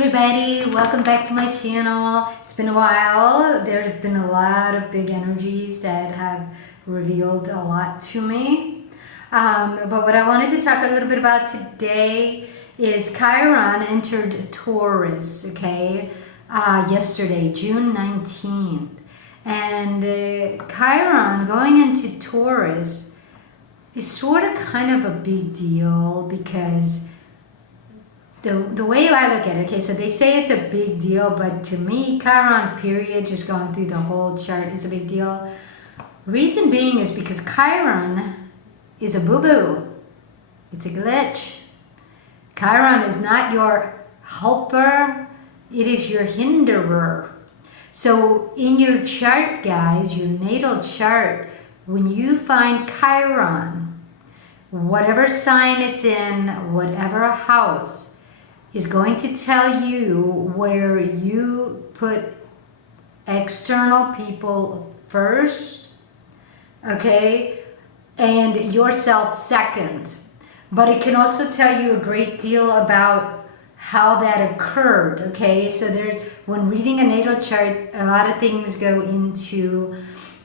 everybody, welcome back to my channel. It's been a while. There's been a lot of big energies that have revealed a lot to me. But what I wanted to talk a little bit about today is Chiron entered Taurus, okay, yesterday, June 19th. And Chiron going into Taurus is sort of kind of a big deal because the way I look at it, okay, so they say it's a big deal, but to me, Chiron period, just going through the whole chart, is a big deal. Reason being is because Chiron is a boo-boo. It's a glitch. Chiron is not your helper. It is your hinderer. So in your chart, guys, your natal chart, when you find Chiron, whatever sign it's in, whatever house, is going to tell you where you put external people first, okay, and yourself second. But it can also tell you a great deal about how that occurred, okay? So when reading a natal chart, a lot of things go into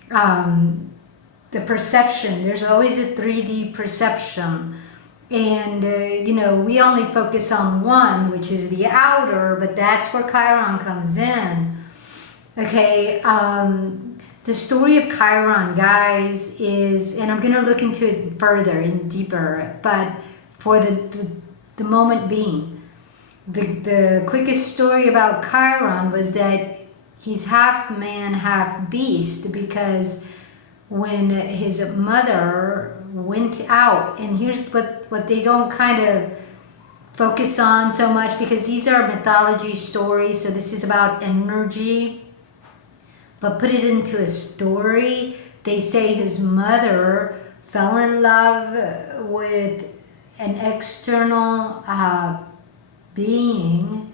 the perception. There's always a 3D perception. And, we only focus on one, which is the outer, but that's where Chiron comes in. Okay, the story of Chiron, guys, is, and I'm going to look into it further and deeper, but for the moment being, the quickest story about Chiron was that he's half man, half beast, because when his mother went out, and here's what they don't kind of focus on so much, because these are mythology stories, so this is about energy, but put it into a story. They say his mother fell in love with an external being,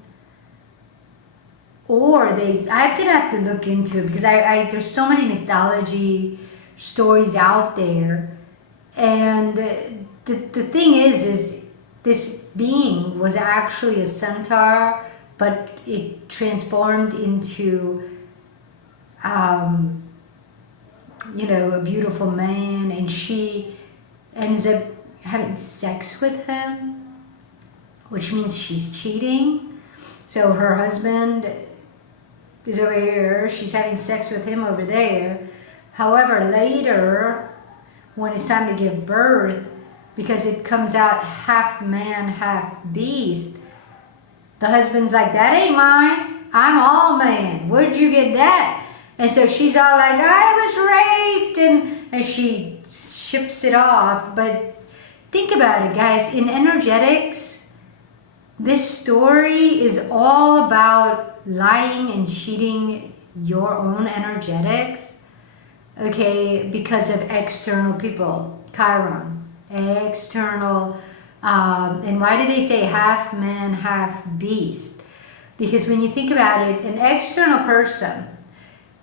or I'm gonna have to look into it, because there's so many mythology stories out there. And the thing is this being was actually a centaur, but it transformed into, a beautiful man, and she ends up having sex with him, which means she's cheating. So her husband is over here, she's having sex with him over there. However, later, when it's time to give birth, because it comes out half man, half beast, the husband's like, that ain't mine, I'm all man, where'd you get that? And so she's all like, I was raped, and she ships it off. But think about it, guys, in energetics, this story is all about lying and cheating your own energetics, okay, because of external people. Chiron, external, and why do they say half man, half beast? Because when you think about it, an external person,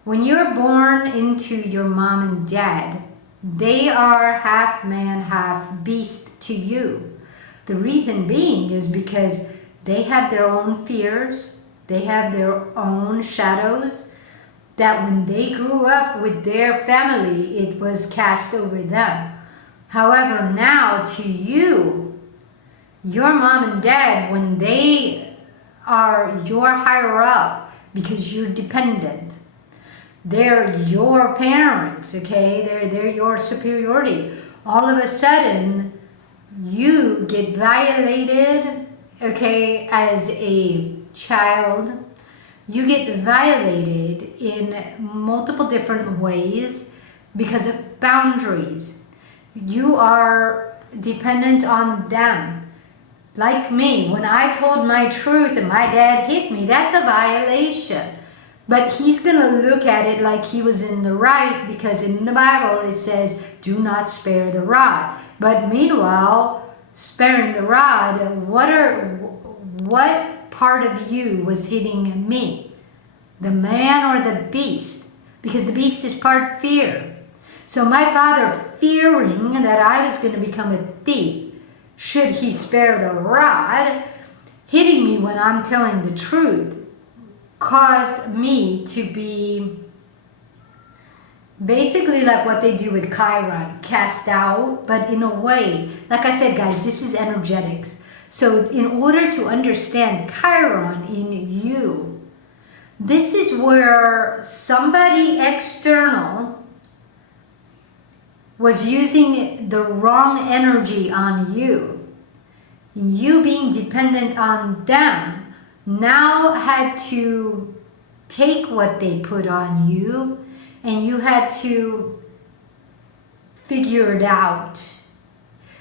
when you're born into your mom and dad, they are half man, half beast to you. The reason being is because they have their own fears, they have their own shadows, that when they grew up with their family, it was cast over them. However, now to you, your mom and dad, when they are your higher up, because you're dependent, they're your parents, okay? They're your superiority. All of a sudden, you get violated, okay, as a child. You get violated in multiple different ways because of boundaries. You are dependent on them. Like me, when I told my truth and my dad hit me, that's a violation. But he's going to look at it like he was in the right, because in the Bible it says, do not spare the rod. But meanwhile, sparing the rod, what part of you was hitting me? The man or the beast? Because the beast is part fear. So my father, fearing that I was going to become a thief, should he spare the rod, hitting me when I'm telling the truth caused me to be basically like what they do with Chiron, cast out, but in a way, like I said, guys, this is energetics. So in order to understand Chiron in you, this is where somebody external was using the wrong energy on you. You being dependent on them now had to take what they put on you, and you had to figure it out.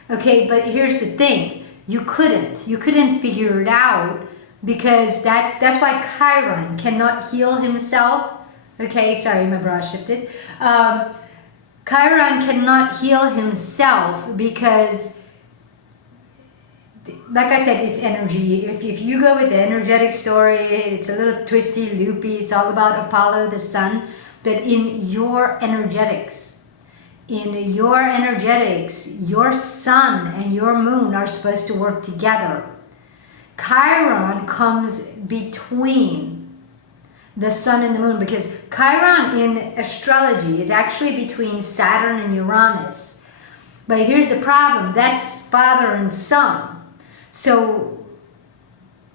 Okay, but here's the thing. You couldn't figure it out, because that's why Chiron cannot heal himself. Okay, sorry, my bra shifted. Chiron cannot heal himself because, like I said, it's energy. If you go with the energetic story, it's a little twisty, loopy. It's all about Apollo, the sun. But in your energetics, your sun and your moon are supposed to work together. Chiron comes between the sun and the moon, because Chiron in astrology is actually between Saturn and Uranus. But here's the problem. That's father and son. So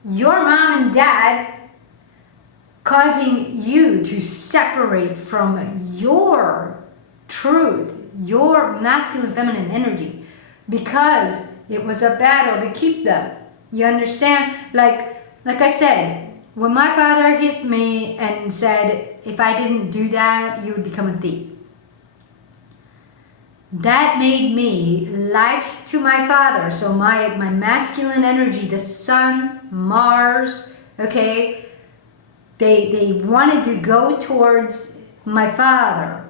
your mom and dad causing you to separate from your truth, your masculine feminine energy, because it was a battle to keep them. You understand? Like I said, when my father hit me and said, if I didn't do that, you would become a thief. That made me latch to my father. So my masculine energy, the sun, Mars, okay, they wanted to go towards my father.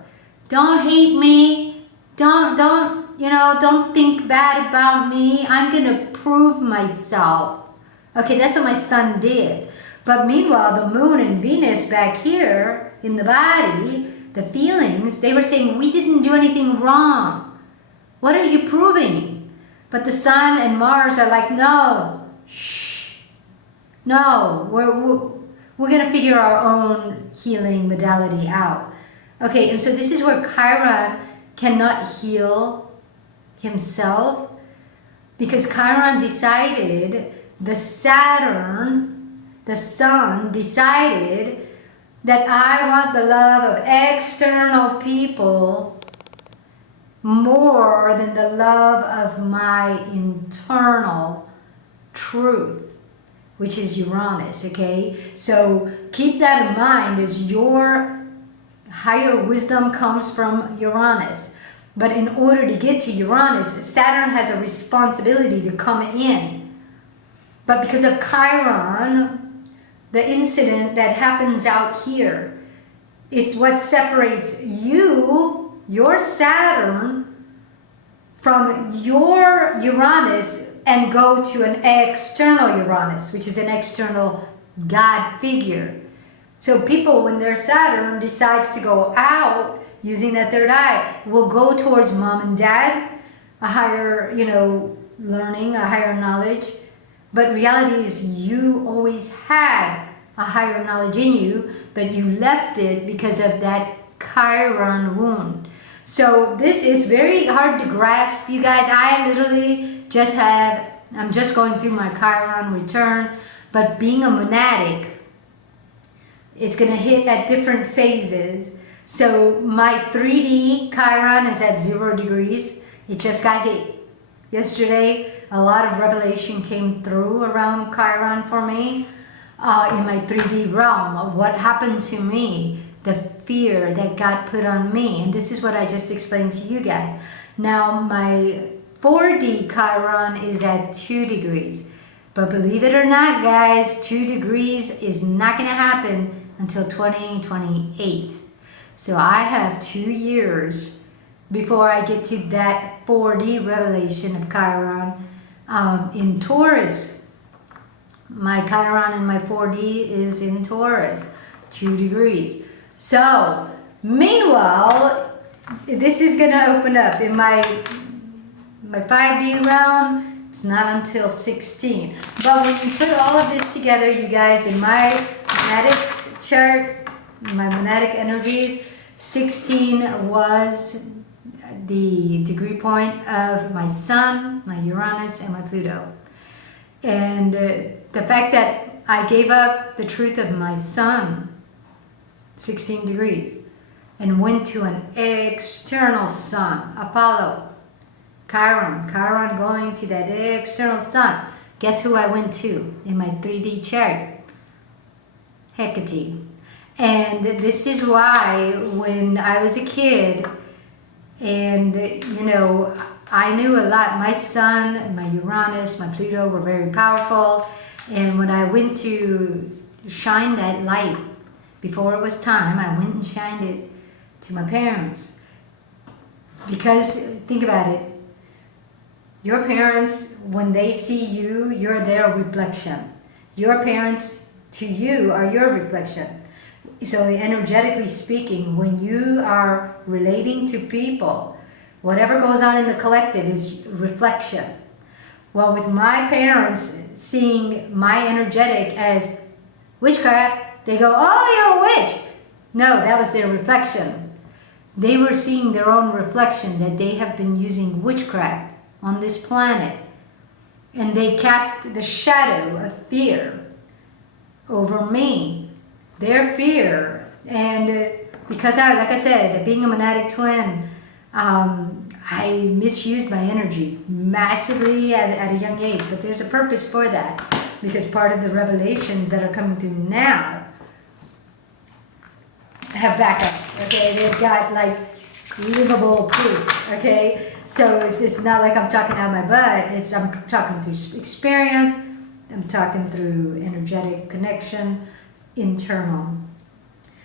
Don't hate me. Don't think bad about me. I'm going to prove myself. Okay, that's what my son did. But meanwhile, the moon and Venus back here in the body, the feelings, they were saying, we didn't do anything wrong. What are you proving? But the sun and Mars are like, no, shh. No, we're going to figure our own healing modality out. Okay, and so this is where Chiron cannot heal himself, because Chiron decided, the sun decided that I want the love of external people more than the love of my internal truth, which is Uranus, okay? So keep that in mind, as your higher wisdom comes from Uranus. But in order to get to Uranus, Saturn has a responsibility to come in. But because of Chiron, the incident that happens out here, it's what separates you, your Saturn, from your Uranus, and go to an external Uranus, which is an external God figure. So people, when their Saturn decides to go out using that third eye, will go towards mom and dad, a higher, learning, a higher knowledge. But reality is, you always had a higher knowledge in you, but you left it because of that Chiron wound. So this is very hard to grasp, you guys. I literally I'm just going through my Chiron return, but being a monadic, it's going to hit at different phases. So my 3D Chiron is at 0 degrees. It just got hit yesterday. A lot of revelation came through around Chiron for me in my 3D realm of what happened to me, the fear that got put on me. And this is what I just explained to you guys. Now my 4D Chiron is at 2 degrees. But believe it or not, guys, 2 degrees is not going to happen until 2028. So I have 2 years before I get to that 4D revelation of Chiron in Taurus. My Chiron in my 4D is in Taurus, 2 degrees. So, meanwhile, this is going to open up in my 5D realm. It's not until 16. But when you put all of this together, you guys, in my magnetic chart, my magnetic energies, 16 was the degree point of my Sun, my Uranus, and my Pluto. And the fact that I gave up the truth of my Sun, 16 degrees, and went to an external sun, Apollo, Chiron going to that external sun. Guess who I went to in my 3D chart? Hecate. And this is why when I was a kid, and I knew a lot. My Sun, my Uranus, my Pluto were very powerful. And when I went to shine that light before it was time, I went and shined it to my parents. Because think about it. Your parents, when they see you, you're their reflection. Your parents to you are your reflection. So energetically speaking, when you are relating to people, whatever goes on in the collective is reflection. Well, with my parents seeing my energetic as witchcraft, they go, oh, you're a witch. No, that was their reflection. They were seeing their own reflection that they have been using witchcraft on this planet. And they cast the shadow of fear over me. Their fear. And because like I said, being a monadic twin, I misused my energy massively at a young age. But there's a purpose for that. Because part of the revelations that are coming through now have backup. Okay, they've got like livable proof. Okay. So it's not like I'm talking out my butt. I'm talking through experience. I'm talking through energetic connection, internal.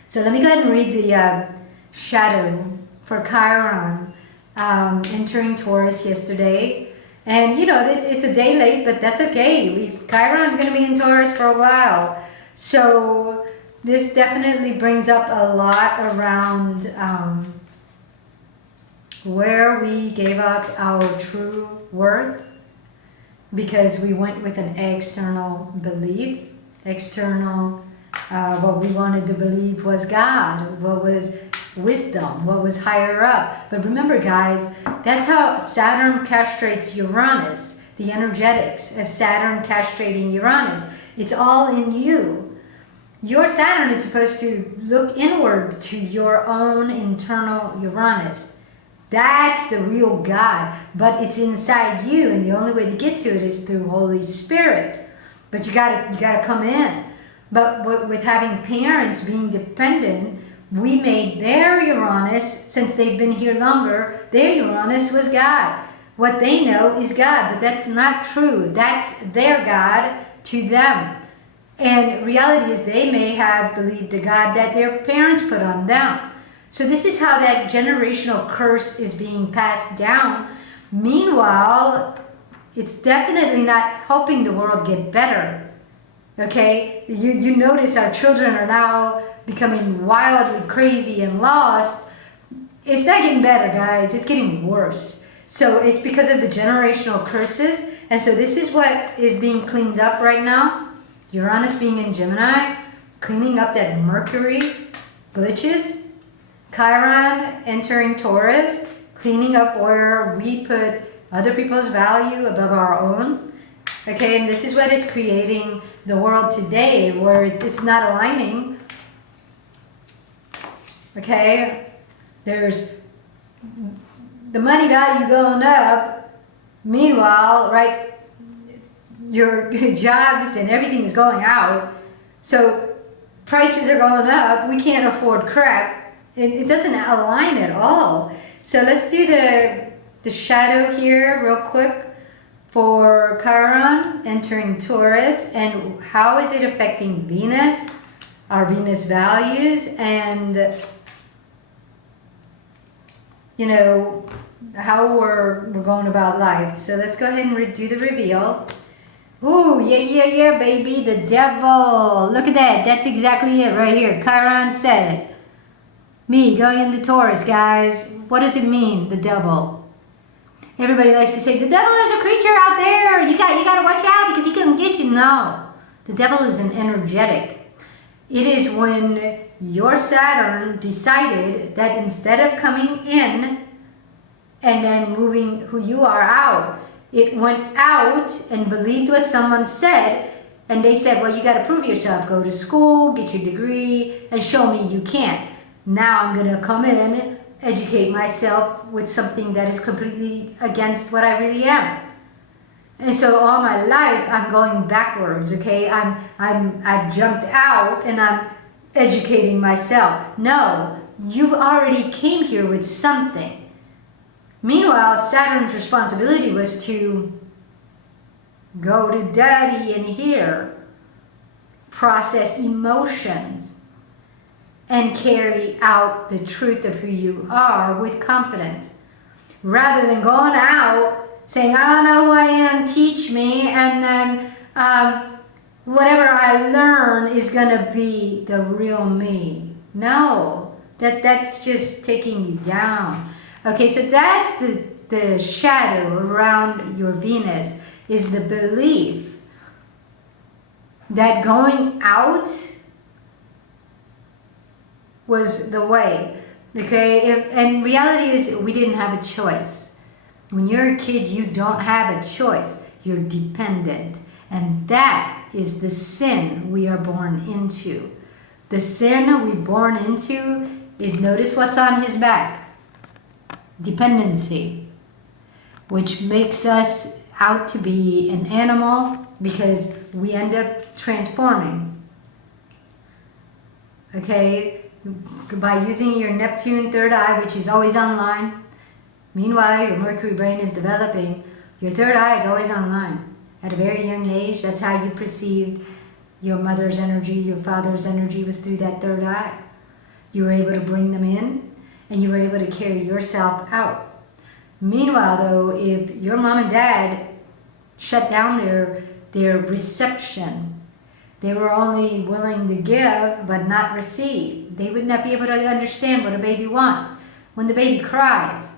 So let me go ahead and read the shadow for Chiron entering Taurus yesterday. And it's a day late, but that's okay. Chiron's going to be in Taurus for a while. So this definitely brings up a lot around where we gave up our true worth because we went with an external belief, what we wanted to believe was God, what was wisdom, what was higher up. But remember, guys, that's how Saturn castrates Uranus, the energetics of Saturn castrating Uranus. It's all in you. Your Saturn is supposed to look inward to your own internal Uranus. That's the real God, but it's inside you, and the only way to get to it is through Holy Spirit. But you gotta come in. But with having parents being dependent, we made their Uranus, since they've been here longer, their Uranus was God. What they know is God, but that's not true. That's their God to them. And reality is they may have believed the God that their parents put on them. So this is how that generational curse is being passed down. Meanwhile, it's definitely not helping the world get better. Okay? You notice our children are now becoming wildly crazy and lost. It's not getting better, guys. It's getting worse. So it's because of the generational curses. And so this is what is being cleaned up right now. Uranus being in Gemini, cleaning up that Mercury glitches. Chiron entering Taurus, cleaning up where we put other people's value above our own. Okay, and this is what is creating the world today, where it's not aligning. Okay, there's the money value going up. Meanwhile, right, your jobs and everything is going out. So prices are going up. We can't afford crap. It doesn't align at all. So let's do the shadow here real quick for Chiron entering Taurus, and how is it affecting Venus, our Venus values, and how we're going about life. So let's go ahead and do the reveal. Ooh, yeah, baby, the devil. Look at that. That's exactly it right here. Chiron said, me going into Taurus, guys. What does it mean, the devil? Everybody likes to say, the devil is a creature out there, and you got to watch out because he can get you. No, the devil is an energetic. It is when your Saturn decided that instead of coming in and then moving who you are out, it went out and believed what someone said, and they said, well, you got to prove yourself. Go to school, get your degree, and show me you can. Now I'm going to come in, educate myself with something that is completely against what I really am. And so all my life I'm going backwards, okay? I've jumped out and I'm educating myself. No, you've already came here with something. Meanwhile, Saturn's responsibility was to go to daddy and here, process emotions, and carry out the truth of who you are with confidence. Rather than going out saying, I don't know who I am, teach me, and then whatever I learn is going to be the real me. No, that's just taking you down. Okay, so that's the shadow around your Venus, is the belief that going out was the way. Okay, and reality is we didn't have a choice. When you're a kid, you don't have a choice. You're dependent. And that is the sin we are born into. The sin we're born into is, notice what's on his back. Dependency. Which makes us out to be an animal because we end up transforming. Okay? By using your Neptune third eye, which is always online. Meanwhile, your Mercury brain is developing. Your third eye is always online. At a very young age, that's how you perceived your mother's energy, your father's energy was through that third eye. You were able to bring them in, and you were able to carry yourself out. Meanwhile, though, if your mom and dad shut down their reception, they were only willing to give but not receive. They would not be able to understand what a baby wants. When the baby cries,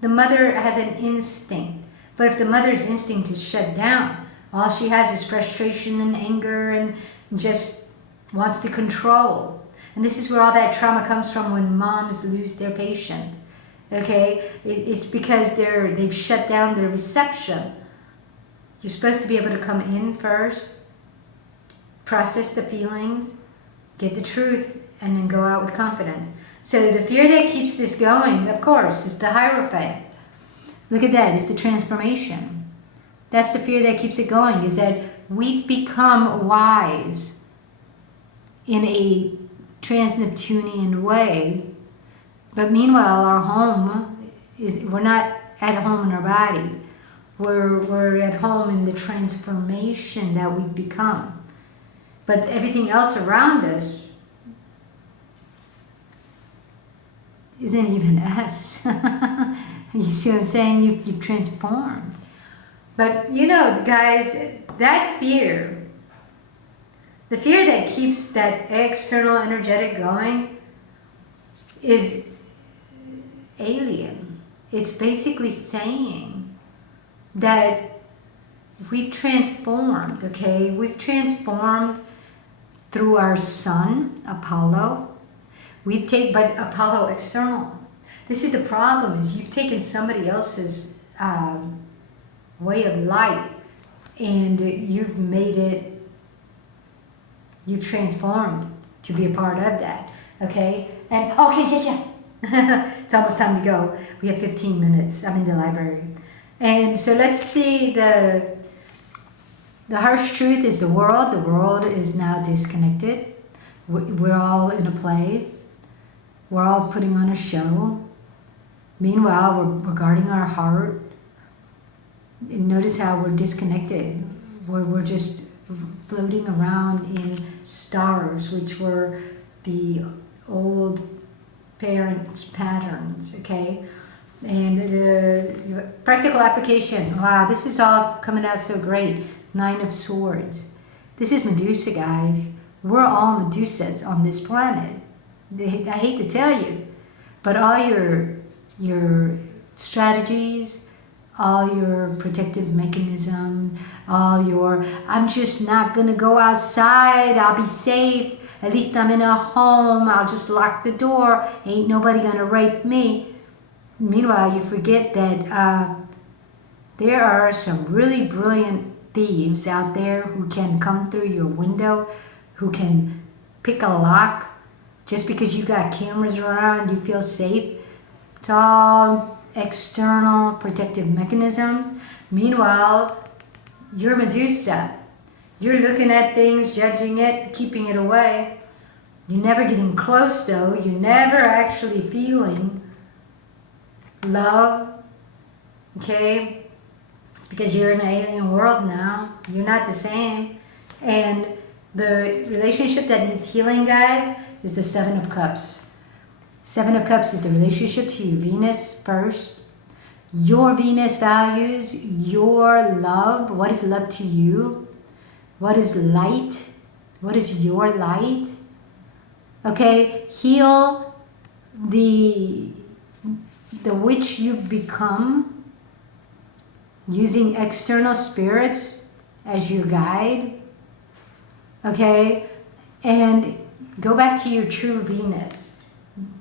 the mother has an instinct. But if the mother's instinct is shut down, all she has is frustration and anger and just wants to control. And this is where all that trauma comes from when moms lose their patience. Okay? It's because they've shut down their reception. You're supposed to be able to come in first, process the feelings, get the truth, and then go out with confidence. So the fear that keeps this going, of course, is the Hierophant. Look at that, it's the transformation. That's the fear that keeps it going, is that we've become wise in a trans-Neptunian way, but meanwhile our home is, we're not at home in our body. We're at home in the transformation that we've become. But everything else around us isn't even us. You see what I'm saying? You've transformed. But you know, guys, that fear, the fear that keeps that external energetic going is alien. It's basically saying that we've transformed, okay? We've transformed through our sun, Apollo. But Apollo external. This is the problem, is you've taken somebody else's way of life and you've made it, you've transformed to be a part of that, okay? And, okay, yeah. It's almost time to go. We have 15 minutes. I'm in the library. And so let's see, the harsh truth is the world is now disconnected. We're all in a play. We're all putting on a show. Meanwhile, we're guarding our heart. And notice how we're disconnected. We're just floating around in stars, which were the old parents' patterns, okay? And the practical application. Wow, this is all coming out so great. 9 of Swords. This is Medusa, guys. We're all Medusas on this planet. I hate to tell you, but all your strategies, all your protective mechanisms, all your, I'm just not gonna go outside, I'll be safe, at least I'm in a home, I'll just lock the door, ain't nobody gonna rape me. Meanwhile, you forget that there are some really brilliant thieves out there who can come through your window, who can pick a lock. Just because you got cameras around, you feel safe. It's all external protective mechanisms. Meanwhile, you're Medusa. You're looking at things, judging it, keeping it away. You're never getting close though. You're never actually feeling love. Okay? It's because you're in an alien world now. You're not the same. And the relationship that needs healing, guys, is the Seven of Cups. Seven of Cups is the relationship to your Venus first. Your Venus values, your love. What is love to you? What is light? What is your light? Okay, heal the witch you've become using external spirits as your guide. Okay, and go back to your true Venus.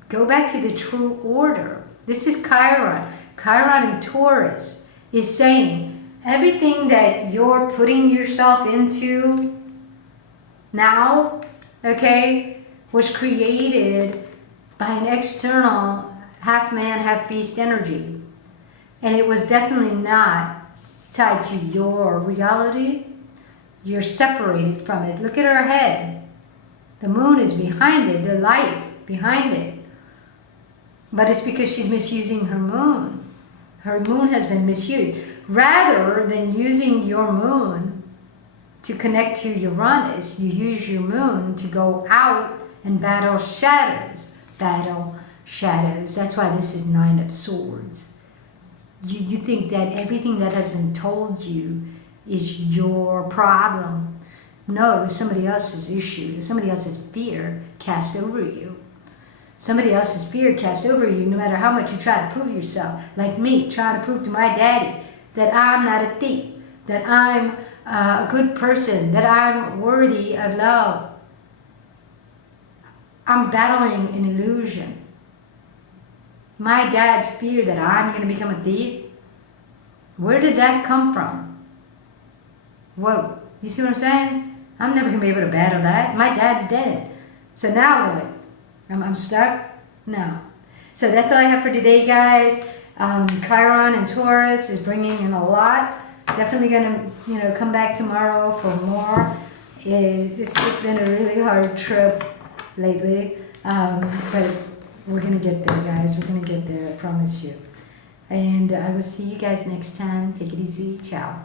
Go back to the true order. This is Chiron. Chiron in Taurus is saying everything that you're putting yourself into now, okay, was created by an external half man, half beast energy. And it was definitely not tied to your reality. You're separated from it. Look at her head. The moon is behind it, the light behind it. But it's because she's misusing her moon. Her moon has been misused. Rather than using your moon to connect to Uranus, you use your moon to go out and battle shadows. Battle shadows. That's why this is Nine of Swords. You think that everything that has been told you is your problem. No, it was somebody else's issue. Somebody else's fear cast over you. Somebody else's fear cast over you no matter how much you try to prove yourself. Like me, trying to prove to my daddy that I'm not a thief, that I'm a good person, that I'm worthy of love. I'm battling an illusion. My dad's fear that I'm going to become a thief, where did that come from? Whoa, you see what I'm saying? I'm never going to be able to battle that. My dad's dead. So now what? I'm stuck? No. So that's all I have for today, guys. Chiron and Taurus is bringing in a lot. Definitely going to, come back tomorrow for more. It's just been a really hard trip lately. But we're going to get there, guys. We're going to get there, I promise you. And I will see you guys next time. Take it easy. Ciao.